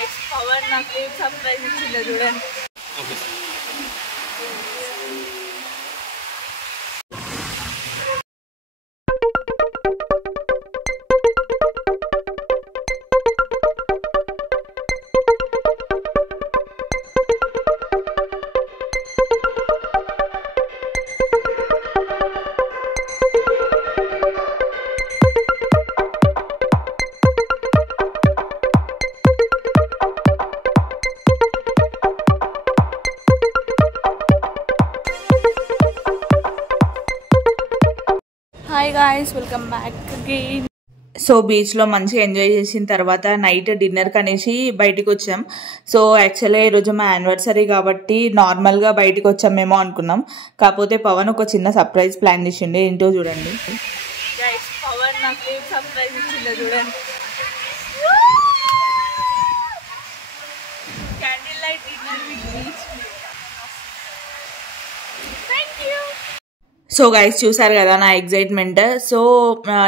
Guys Pawan నాకు ఏం surprise ఇచ్చిందో చూడండి. Hi guys, welcome back again. So బీచ్లో మంచిగా ఎంజాయ్ చేసిన తర్వాత నైట్ డిన్నర్కి అనేసి బయటికి వచ్చాం. సో యాక్చువల్గా ఈరోజు మా యానివర్సరీ కాబట్టి నార్మల్గా బయటికి వచ్చామేమో అనుకున్నాం. కాకపోతే పవన్ ఒక చిన్న సర్ప్రైజ్ ప్లాన్ చేసిండే. ఏంటో చూడండి గైస్, పవన్ నాకు ఏం సర్ప్రైజ్ ఇచ్చిందో చూడండి. Candle light dinner with beach. Thank you. So guys చూసారు కదా నా ఎగ్జైట్మెంట్. సో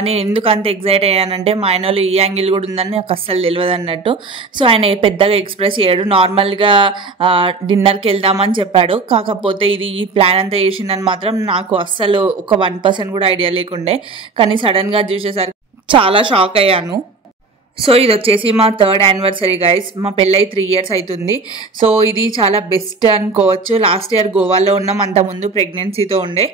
నేను ఎందుకు అంత ఎగ్జైట్ అయ్యానంటే మా ఆయన వాళ్ళు ఈ యాంగిల్ కూడా ఉందని నాకు అస్సలు తెలియదు అన్నట్టు. సో ఆయన పెద్దగా ఎక్స్ప్రెస్ చేయడు, నార్మల్గా డిన్నర్కి వెళ్దామని చెప్పాడు. కాకపోతే ఇది ఈ ప్లాన్ అంతా చేసిందని మాత్రం నాకు అస్సలు ఒక 1% కూడా ఐడియా లేకుండే. కానీ సడన్గా చూసేసరికి చాలా షాక్ అయ్యాను. సో ఇది వచ్చేసి మా 3rd యానివర్సరీ గైస్. మా పెళ్ళై 3 years అవుతుంది. సో ఇది చాలా బెస్ట్ అనుకోవచ్చు. లాస్ట్ ఇయర్ గోవాలో ఉన్నాం, అంతకుముందు ప్రెగ్నెన్సీతో ఉండే.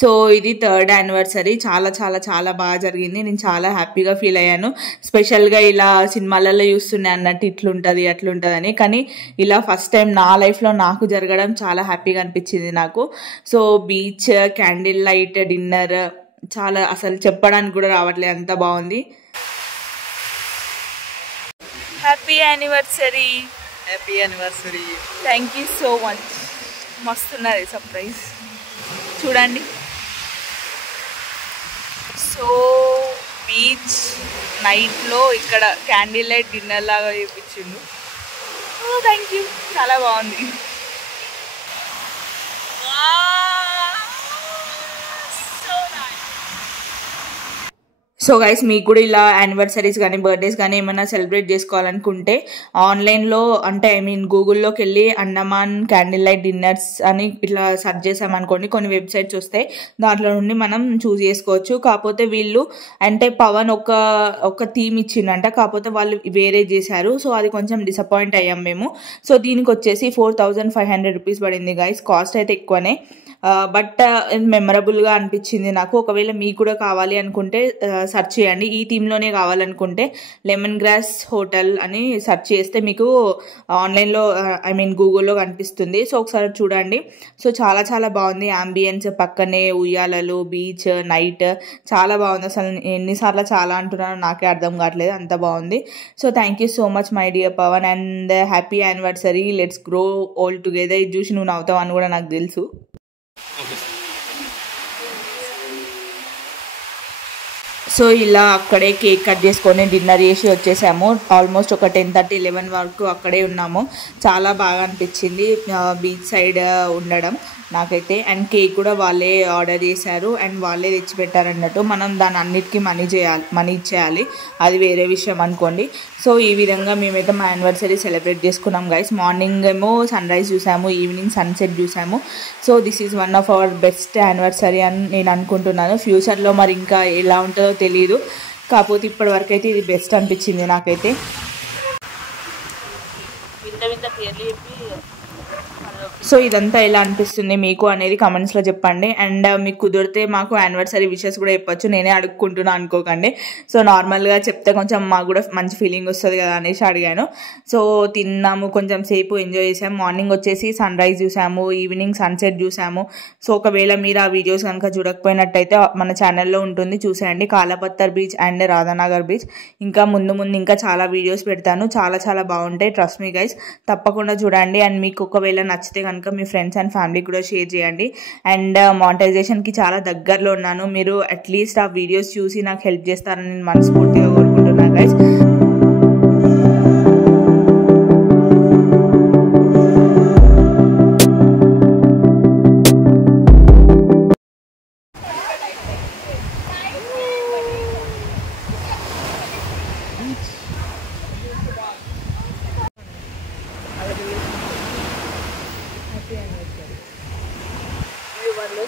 సో ఇది 3rd యానివర్సరీ. చాలా చాలా చాలా బాగా జరిగింది. నేను చాలా హ్యాపీగా ఫీల్ అయ్యాను. స్పెషల్గా ఇలా సినిమాలలో చూస్తుండే అన్నట్టు ఇట్లుంటుంది అట్లుంటుందని. కానీ ఇలా ఫస్ట్ టైం నా లైఫ్లో నాకు జరగడం చాలా హ్యాపీగా అనిపించింది నాకు. So beach, candle light dinner చాలా అసలు చెప్పడానికి కూడా రావట్లేదు, అంత బాగుంది. Happy anniversary. Happy anniversary. Thank you so much. మస్తున్నది సర్ప్రైజ్ చూడండి. సో బీచ్ నైట్లో ఇక్కడ క్యాండిల్ లైట్ డిన్నర్ లాగా చేయించిండు. థ్యాంక్ యూ, చాలా బాగుంది. సో గైస్ మీకు కూడా ఇలా యానివర్సరీస్ కానీ బర్త్డేస్ కానీ ఏమైనా సెలబ్రేట్ చేసుకోవాలనుకుంటే ఆన్లైన్లో అంటే గూగుల్లోకి వెళ్ళి అండమాన్ క్యాండిల్ లైట్ డిన్నర్స్ అని ఇట్లా సెర్చ్ చేసామనుకోండి, కొన్ని వెబ్సైట్స్ వస్తాయి, దాంట్లో నుండి మనం చూస్ చేసుకోవచ్చు. కాకపోతే వీళ్ళు అంటే పవన్ ఒక థీమ్ ఇచ్చిండంట, కాకపోతే వాళ్ళు వేరే చేశారు. సో అది కొంచెం డిసప్పాయింట్ అయ్యాం మేము. సో దీనికి వచ్చేసి 4500 రూపీస్ పడింది గైస్. కాస్ట్ అయితే ఎక్కువనే, బట్ మెమరబుల్గా అనిపించింది నాకు. ఒకవేళ మీకు కూడా కావాలి అనుకుంటే సెర్చ్ చేయండి. ఈ థీమ్లోనే కావాలనుకుంటే లెమన్ గ్రాస్ హోటల్ అని సెర్చ్ చేస్తే మీకు ఆన్లైన్లో గూగుల్లో కనిపిస్తుంది. సో ఒకసారి చూడండి. సో చాలా చాలా బాగుంది. అంబియన్స్ పక్కనే ఉయ్యాలలు, బీచ్, నైట్ చాలా బాగుంది. అసలు ఎన్నిసార్లు చాలా అంటున్నానో నాకే అర్థం కావట్లేదు, అంత బాగుంది. So thank you so much my dear Pavan and happy anniversary. Let's grow all together. ఇది చూసి నువ్వు నవ్వుతావు అని కూడా నాకు తెలుసు. సో ఇలా అక్కడే కేక్ కట్ చేసుకొని డిన్నర్ చేసి వచ్చేసాము. ఆల్మోస్ట్ ఒక 10:30-11 వరకు అక్కడే ఉన్నాము. చాలా బాగా అనిపించింది బీచ్ సైడ్ ఉండడం నాకైతే. అండ్ కేక్ కూడా వాళ్ళే ఆర్డర్ చేశారు అండ్ వాళ్ళే తెచ్చిపెట్టారన్నట్టు. మనం దాని అన్నిటికీ మనీ ఇచ్చేయాలి, అది వేరే విషయం అనుకోండి. సో ఈ విధంగా మేమైతే మా యానివర్సరీ సెలబ్రేట్ చేసుకున్నాం గైస్. మార్నింగ్ ఏమో సన్ రైజ్ చూసాము, ఈవినింగ్ సన్సెట్ చూసాము. So this is one of our best anniversary అని నేను అనుకుంటున్నాను. ఫ్యూచర్లో మరి ఇంకా ఎలా ఉంటుందో తెలియదు, కాకపోతే ఇప్పటి వరకు అయితే ఇది బెస్ట్ అనిపించింది నాకైతే. సో ఇదంతా ఎలా అనిపిస్తుంది మీకు అనేది కమెంట్స్లో చెప్పండి. అండ్ మీకు కుదిరితే మాకు యానివర్సరీ విషెస్ కూడా చెప్పచ్చు, నేనే అడుక్కుంటున్నా అనుకోకండి. సో నార్మల్గా చెప్తే కొంచెం మాకు కూడా మంచి ఫీలింగ్ వస్తుంది కదా అనేసి అడిగాను. సో తిన్నాము, కొంచెం సేపు ఎంజాయ్ చేసాము. మార్నింగ్ వచ్చేసి సన్ రైజ్ చూసాము, ఈవినింగ్ సన్సెట్ చూసాము. సో ఒకవేళ మీరు ఆ వీడియోస్ కనుక చూడకపోయినట్టయితే మన ఛానల్లో ఉంటుంది, చూసేయండి. Kalapathar beach and Radhanagar beach. ఇంకా ముందు ఇంకా చాలా వీడియోస్ పెడతాను, చాలా చాలా బాగుంటాయి, ట్రస్ట్ మీ గైస్. తప్పకుండా చూడండి. అండ్ మీకు ఒకవేళ నచ్చితే కనుక మీ ఫ్రెండ్స్ అండ్ ఫ్యామిలీ కూడా షేర్ చేయండి. అండ్ మానిటైజేషన్కి చాలా దగ్గరలో ఉన్నాను. మీరు అట్లీస్ట్ ఆ వీడియోస్ చూసి నాకు హెల్ప్ చేస్తారని నేను మనస్ఫూర్తిగా కోరుకుంటున్నాను గైస్.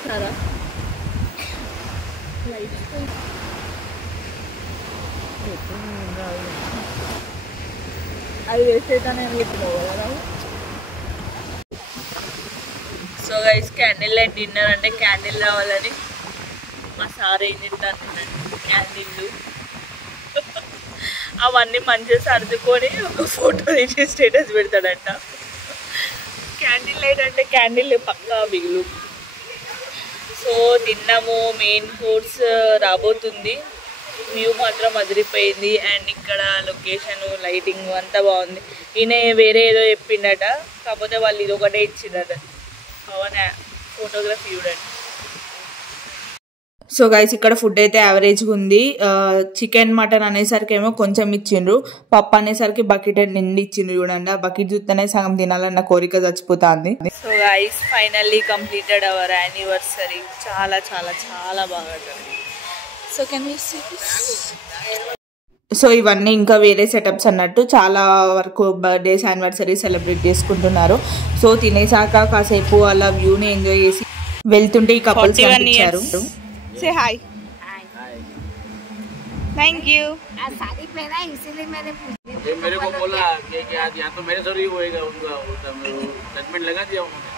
సారా అది వేస్ట్ అవుతానే అనుకుంటున్నావు కదా. So guys candle light dinner అంటే క్యాండిల్ రావాలని మా సార్ ఏం తింటాను క్యాండిల్లు అవన్నీ మంచిగా సర్దుకొని ఒక ఫోటో తీసి స్టేటస్ పెడతాడంట. క్యాండిల్ లైట్ అంటే క్యాండిల్ పక్కా మిగులు. సో తిన్నాము. మెయిన్ కోర్స్ రాబోతుంది. వ్యూ మాత్రం అదిరిపోయింది. అండ్ ఇక్కడ లొకేషన్ లైటింగ్ అంతా బాగుంది. ఈయన వేరే ఏదో చెప్పిండట, కాకపోతే వాళ్ళు ఇది ఒకటే ఇచ్చిండట. అవునా ఫోటోగ్రఫీ చూడండి. సో గైస్ ఇక్కడ ఫుడ్ అయితే యావరేజ్గా ఉంది. చికెన్ మటన్ అనేసరికి ఏమో కొంచెం ఇచ్చిండ్రు, పప్పు అనేసరికి బకెట్ నిండి ఇచ్చిండ్రు. చూడండి, ఆ బకెట్ చూస్తేనే సగం తినాలన్న కోరిక చచ్చిపోతుంది. So guys finally completed our anniversary. చాలా చాలా చాలా బాగా జరిగింది. So can we see this? So ఇవన్నీ ఇంకా వేరే సెటప్స్ అన్నట్టు చాలా వరకు బర్త్డేస్ యానివర్సరీ సెలబ్రేట్ చేసుకుంటున్నారు. సో తినేసాక కాసేపు అలా వ్యూని ఎంజాయ్ చేసి వెళ్తుంటే ఈ కపుల్స్ కనిపించారు. Say hi. Hi. Thank you. Sari पहना है इसीलिए मैंने मेरे को बोला कि आज यहाँ तो मेरे सॉरी होएगा उनका जजमेंट लगा दिया उन्होंने.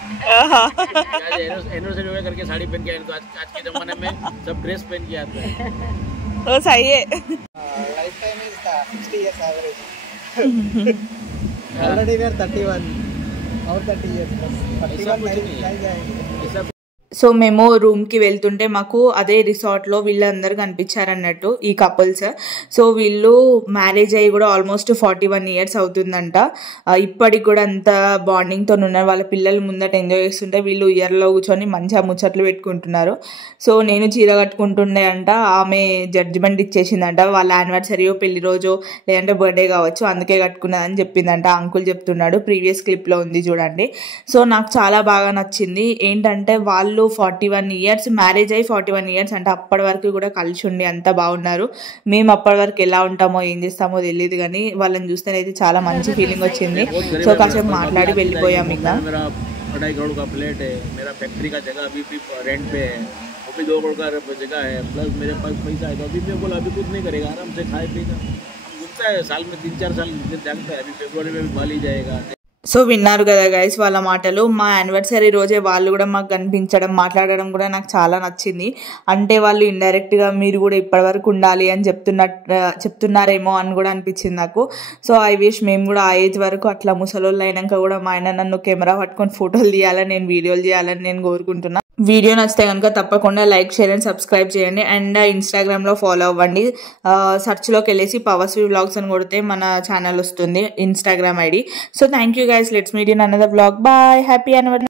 आज एनिवर्सरी होगा करके साड़ी पहन के आए तो आज के जमाने में सब ड्रेस पहन के आते हैं. वो सही है. Life time is 60 years average. Already we are 31 और 30 years plus 31 नहीं जाएंगे. సో మేము రూమ్కి వెళ్తుంటే మాకు అదే రిసార్ట్లో వీళ్ళందరూ కనిపించారన్నట్టు ఈ కపుల్స్. సో వీళ్ళు మ్యారేజ్ అయ్యి కూడా ఆల్మోస్ట్ 41 years అవుతుందంట. ఇప్పటికి కూడా అంత బాండింగ్తో ఉన్నారు. వాళ్ళ పిల్లలు ముందట ఎంజాయ్ చేస్తుంటే వీళ్ళు ఇయర్లో కూర్చొని మంచిగా ముచ్చట్లు పెట్టుకుంటున్నారు. సో నేను చీర కట్టుకుంటుండే అంట, ఆమె జడ్జిమెంట్ ఇచ్చేసిందంట. వాళ్ళ యానివర్సరీయో పెళ్లి రోజో లేదంటే బర్త్డే కావచ్చు అందుకే కట్టుకున్నదని చెప్పిందంట. అంకుల్ చెప్తున్నాడు, ప్రీవియస్ క్లిప్లో ఉంది చూడండి. సో నాకు చాలా బాగా నచ్చింది. ఏంటంటే వాళ్ళు 41 years మ్యారేజ్ అయ్యి 41 years అంటే అప్పటి వరకు కూడా కలిసి ఉండి అంత బాగున్నారు. మేము అప్పటి వరకు ఎలా ఉంటామో ఏం చేస్తామో తెలియదు, కానీ వాళ్ళని చూస్తేనైతే చాలా మంచి ఫీలింగ్ వచ్చింది. సో కాసేపు మాట్లాడి వెళ్ళిపోయాం. ఇంకా 2.5 करोड़ का फ्लैट है, मेरा फैक्ट्री का जगह अभी भी रेंट पे है, वो भी 2 करोड़ का जगह है, प्लस मेरे पास पैसा है. तो अभी मैं बोला अभी कुछ नहीं करेगा, आराम से खाए पीना. हम घूमता है साल में 3-4 साल जागता है. अभी फरवरी में भी बाली जाएगा. సో విన్నారు కదా గైస్ వాళ్ళ మాటలు. మా యానివర్సరీ రోజే వాళ్ళు కూడా మాకు కనిపించడం మాట్లాడడం కూడా నాకు చాలా నచ్చింది. అంటే వాళ్ళు ఇండైరెక్ట్గా మీరు కూడా ఇప్పటివరకు ఉండాలి అని చెప్తున్నారేమో అని కూడా అనిపించింది నాకు. సో ఐ విష్ మేము కూడా ఆ ఏజ్ వరకు అట్లా ముసలోళ్ళు అయినాక కూడా మా ఆయన నన్ను కెమెరా పట్టుకొని ఫోటోలు తీయాలని, నేను వీడియోలు చేయాలని నేను కోరుకుంటున్నా. వీడియో నచ్చితే కనుక తప్పకుండా లైక్, షేర్ అండ్ సబ్స్క్రైబ్ చేయండి. అండ్ ఇన్స్టాగ్రామ్లో ఫాలో అవ్వండి. సర్చ్లోకి వెళ్ళేసి పవర్స్వి వ్లాగ్స్ అని కొడితే మన ఛానల్ వస్తుంది, Instagram ID. So thank you guys, let's meet in another vlog. Bye. Happy anniversary.